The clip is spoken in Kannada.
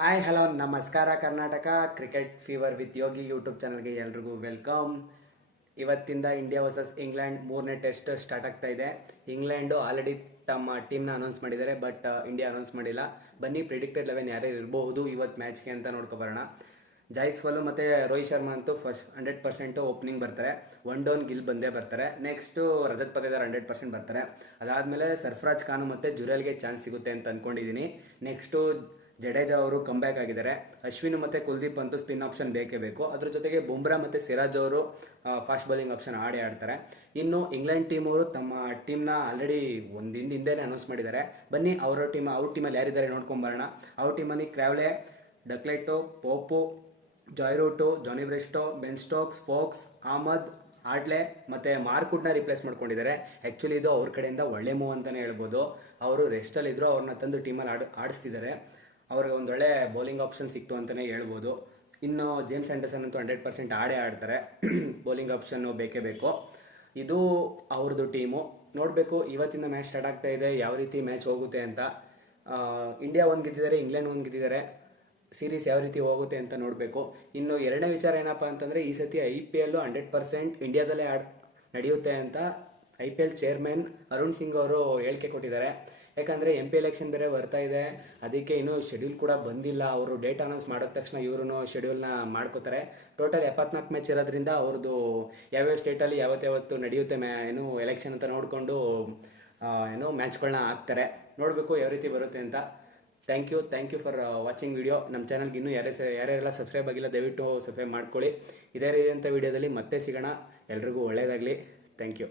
ಹಾಯ್ ಹಲೋ ನಮಸ್ಕಾರ Karnataka. Cricket fever with Yogi YouTube ಚಾನಲ್ಗೆ ಎಲ್ರಿಗೂ ವೆಲ್ಕಮ್. ಇವತ್ತಿಂದ ಇಂಡಿಯಾ ವರ್ಸಸ್ ಇಂಗ್ಲೆಂಡ್ ಮೂರನೇ ಟೆಸ್ಟ್ ಸ್ಟಾರ್ಟ್ ಆಗ್ತಾ ಇದೆ. ಇಂಗ್ಲೆಂಡು ಆಲ್ರೆಡಿ ತಮ್ಮ ಟೀಮ್ನ ಅನೌನ್ಸ್ ಮಾಡಿದ್ದಾರೆ, ಬಟ್ ಇಂಡಿಯಾ ಅನೌನ್ಸ್ ಮಾಡಿಲ್ಲ. ಬನ್ನಿ ಪ್ರಿಡಿಕ್ಟೆಡ್ 11 ಯಾರ್ಯಾರು ಇರಬಹುದು ಇವತ್ತು ಮ್ಯಾಚ್ಗೆ ಅಂತ ನೋಡ್ಕೊಬರೋಣ. ಜಾಯ್ಸ್ವಾಲು ಮತ್ತು ರೋಹಿತ್ ಶರ್ಮಾ ಅಂತೂ ಫಸ್ಟ್ 100% ಓಪನಿಂಗ್ ಬರ್ತಾರೆ. ಒನ್ ಡೌನ್ ಗಿಲ್ ಬಂದೇ ಬರ್ತಾರೆ. ನೆಕ್ಸ್ಟು ರಜತ್ ಪತಿದಾರ್ 100% ಬರ್ತಾರೆ. ಅದಾದಮೇಲೆ ಸರ್ಫರಾಜ್ ಖಾನು ಮತ್ತು ಜುರೇಲ್ಗೆ ಚಾನ್ಸ್ ಸಿಗುತ್ತೆ ಅಂತ ಅಂದ್ಕೊಂಡಿದ್ದೀನಿ. ನೆಕ್ಸ್ಟು ಜಡೇಜಾ ಅವರು ಕಮ್ಬ್ಯಾಕ್ ಆಗಿದ್ದಾರೆ. ಅಶ್ವಿನ್ ಮತ್ತು ಕುಲ್ದೀಪ್ ಅಂತೂ ಸ್ಪಿನ್ ಆಪ್ಷನ್ ಬೇಕೇ ಬೇಕು. ಅದ್ರ ಜೊತೆಗೆ ಬುಮ್ರಾ ಮತ್ತು ಸಿರಾಜ್ ಅವರು ಫಾಸ್ಟ್ ಬೌಲಿಂಗ್ ಆಪ್ಷನ್ ಆಡ್ತಾರೆ. ಇನ್ನು ಇಂಗ್ಲೆಂಡ್ ಟೀಮ್ ಅವರು ತಮ್ಮ ಟೀಮ್ನ ಆಲ್ರೆಡಿ ಒಂದು ಹಿಂದೆನೇ ಅನೌನ್ಸ್ ಮಾಡಿದ್ದಾರೆ. ಬನ್ನಿ ಅವ್ರ ಟೀಮಲ್ಲಿ ಯಾರಿದ್ದಾರೆ ನೋಡ್ಕೊಂಬರೋಣ. ಅವ್ರ ಟೀಮಲ್ಲಿ ಕ್ರಾವ್ಲೆ, ಡಕ್ಲೈಟೋ, ಪೋಪು, ಜಾಯ್ ರೂಟು, ಜಾನಿ ಬ್ರೆಸ್ಟೋ, ಬೆನ್ ಸ್ಟೋಕ್ಸ್, ಫೋಕ್ಸ್, ಅಹಮದ್, ಆಡ್ಲೆ ಮತ್ತು ಮಾರ್ಕುಡ್ನ ರಿಪ್ಲೇಸ್ ಮಾಡ್ಕೊಂಡಿದ್ದಾರೆ. ಆ್ಯಕ್ಚುಲಿ ಇದು ಅವ್ರ ಕಡೆಯಿಂದ ಒಳ್ಳೆ ಮೂವ್ ಅಂತಲೇ ಹೇಳ್ಬೋದು. ಅವರು ರೆಸ್ಟಲ್ಲಿದ್ದರು, ಅವ್ರನ್ನ ತಂದು ಟೀಮಲ್ಲಿ ಆಡಿಸ್ತಿದ್ದಾರೆ. ಅವ್ರಿಗೆ ಒಂದು ಒಳ್ಳೆ ಬೌಲಿಂಗ್ ಆಪ್ಷನ್ ಸಿಕ್ತು ಅಂತಲೇ ಹೇಳ್ಬೋದು. ಇನ್ನು ಜೇಮ್ಸ್ ಆ್ಯಂಡರ್ಸನ್ ಅಂತೂ 100% ಆಡ್ತಾರೆ. ಬೌಲಿಂಗ್ ಆಪ್ಷನ್ನು ಬೇಕೇ ಬೇಕು. ಇದು ಅವ್ರದ್ದು ಟೀಮು. ನೋಡಬೇಕು ಇವತ್ತಿನ ಮ್ಯಾಚ್ ಸ್ಟಾರ್ಟ್ ಆಗ್ತಾ ಇದೆ, ಯಾವ ರೀತಿ ಮ್ಯಾಚ್ ಹೋಗುತ್ತೆ ಅಂತ. ಇಂಡಿಯಾ ಒಂದು ಗೆದ್ದಿದ್ದಾರೆ, ಇಂಗ್ಲೆಂಡ್ ಒಂದು ಗೆದ್ದಿದ್ದಾರೆ. ಸೀರೀಸ್ ಯಾವ ರೀತಿ ಹೋಗುತ್ತೆ ಅಂತ ನೋಡಬೇಕು. ಇನ್ನು ಎರಡನೇ ವಿಚಾರ ಏನಪ್ಪ ಅಂತಂದರೆ, ಈ ಸತಿ IPL 100% ಇಂಡಿಯಾದಲ್ಲೇ ನಡೆಯುತ್ತೆ ಅಂತ IPL ಚೇರ್ಮನ್ ಅರುಣ್ ಸಿಂಗ್ ಅವರು ಹೇಳಿಕೆ ಕೊಟ್ಟಿದ್ದಾರೆ. ಯಾಕಂದರೆ MP ಎಲೆಕ್ಷನ್ ಬೇರೆ ಬರ್ತಾ ಇದೆ, ಅದಕ್ಕೆ ಇನ್ನೂ ಶೆಡ್ಯೂಲ್ ಕೂಡ ಬಂದಿಲ್ಲ. ಅವರು ಡೇಟ್ ಅನೌನ್ಸ್ ಮಾಡಿದ ತಕ್ಷಣ ಇವರು ಶೆಡ್ಯೂಲ್ನ ಮಾಡ್ಕೋತಾರೆ. ಟೋಟಲ್ 74 ಮ್ಯಾಚ್ ಇರೋದ್ರಿಂದ ಅವ್ರದ್ದು ಯಾವ್ಯಾವ ಸ್ಟೇಟಲ್ಲಿ ಯಾವತ್ತು ನಡೆಯುತ್ತೆ ಎಲೆಕ್ಷನ್ ಅಂತ ನೋಡಿಕೊಂಡು ಮ್ಯಾಚ್ಗಳನ್ನ ಹಾಕ್ತಾರೆ. ನೋಡಬೇಕು ಯಾವ ರೀತಿ ಬರುತ್ತೆ ಅಂತ. Thank you for watching video. ನಮ್ಮ ಚಾನಲ್ಗೆ ಇನ್ನೂ ಯಾರ್ಯಾರೆಲ್ಲ ಸಬ್ಸ್ಕ್ರೈಬ್ ಆಗಿಲ್ಲ ದಯವಿಟ್ಟು ಸಬ್ಸ್ಕ್ರೈಬ್ ಮಾಡ್ಕೊಳ್ಳಿ. ಇದೇ ರೀತಿಯಂಥ ವಿಡಿಯೋದಲ್ಲಿ ಮತ್ತೆ ಸಿಗೋಣ. ಎಲ್ರಿಗೂ ಒಳ್ಳೆಯದಾಗಲಿ. Thank you.